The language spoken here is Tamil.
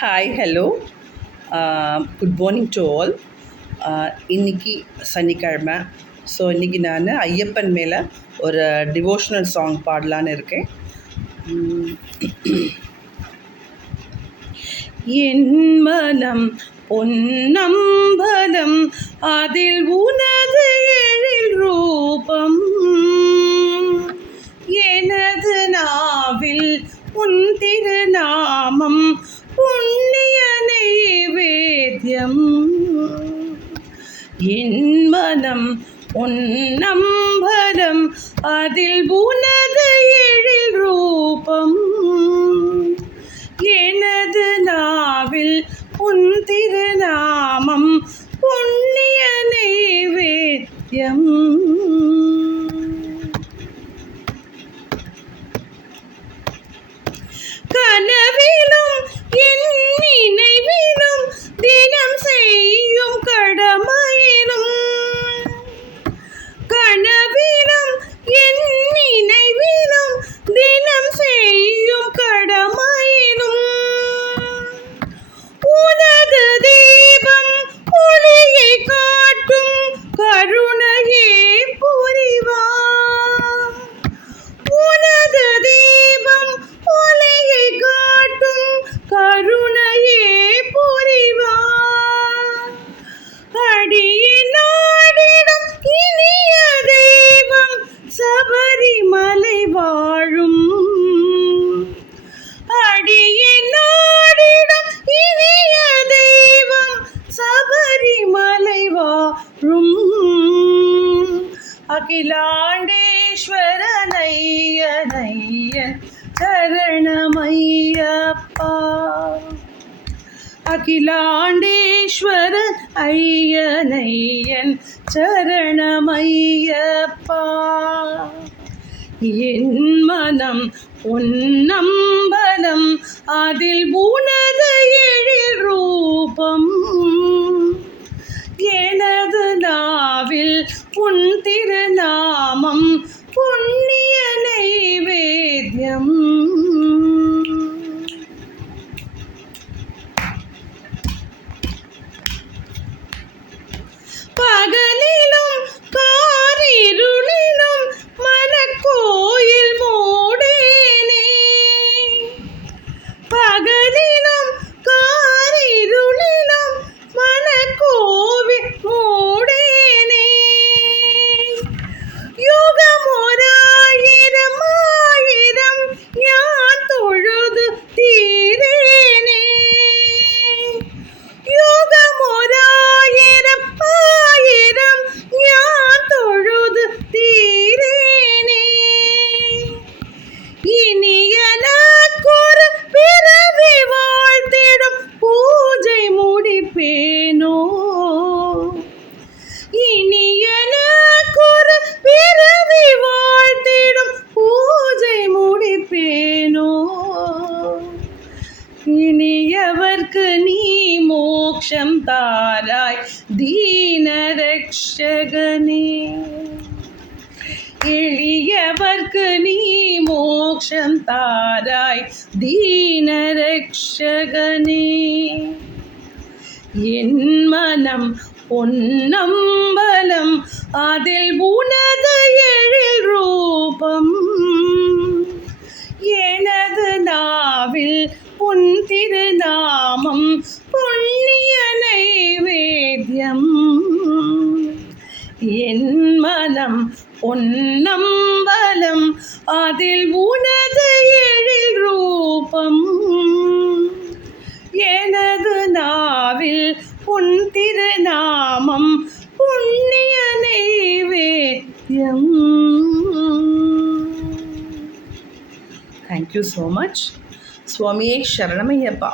Hi hello good morning to all. இன்றைக்கி சனிக்கிழமை. ஸோ இன்றைக்கி நான் ஐயப்பன் மேலே ஒரு டிவோஷ்னல் சாங் பாடலான்னு இருக்கேன். என் மனம் பொன்னம்பலம் அதில் உனது எழில் ரூபம், எனது நாவில் உன் திருநாமம் புண்ணிய நைவேத்யம். என் மனம் பொன்னம்பலம் அதில் உனது எழில் ரூபம், எனது நாவில் உன் திருநாமம் புண்ணிய நைவேத்யம். கனவிலும் என் நினைவிலும் தினம் செய்யும் கடமையிலும், கனவிலும் என் நினைவிலும் தினம் செய்யும் கடமையிலும் உனது தீபம் ஒளியை காட்டும் கருணையே புரிவார். உனது தீபம் ஒளியை காட்டும் கருணையே புரிவார். அடியே நாடிடும் இனிய தெய்வம் சபரிமலை வாழும், அடியே நாடிடும் இனிய தெய்வம் சபரிமலை வாழும். அகிலாண்டேஸ்வரன் ஐயன் சரணமையப்பா, அகிலாண்டேஸ்வரன் ஐயன் சரணமையப்பா. என் மனம் பொன்னம்பலம் அதில் உனது எழில் ரூபம், எனது நாவில் உன் திருநாமம் புண்ணிய நைவேத்யம். பகலிலும் காரிருளிலும் மனக்கோயில் மூடேனே, பகலிலும் காரிருளிலும் மனக்கோவில் மூடேனே. யுகமொராயிரம் ஆயிரம் ஞான் தொழுது தீரேனே, யுகமொராயிரம் ஆயிரம் ஞான் தொழுது தீரேனே. இனியனக்கொரு பிறவி வாழ்த்திடும் பூஜை முடிப்பேனோ, இனியனக்கொரு பிறவி வாழ்த்திடும் பூஜை முடிப்பேனோ. இனியவர்க்கு நீ மோக்ஷம் தாராய் தீனரக்ஷகனே, எளியவர்க்கு நீ மோக்ஷம் தாராய் தீனரக்ஷகனே. என் மனம் பொன்னம்பலம் அதில் உனது எழில் ரூபம், எனது நாவில் உன் திருநாமம் புண்ணிய நைவேத்யம். என் மனம் பொன்னம்பலம் அதில் உனது எழில் ரூபம், எனது நாவில் உன் திருநாமம் புண்ணிய நைவேத்யம். Thank you so much. Swami Sharanam Ayyappa.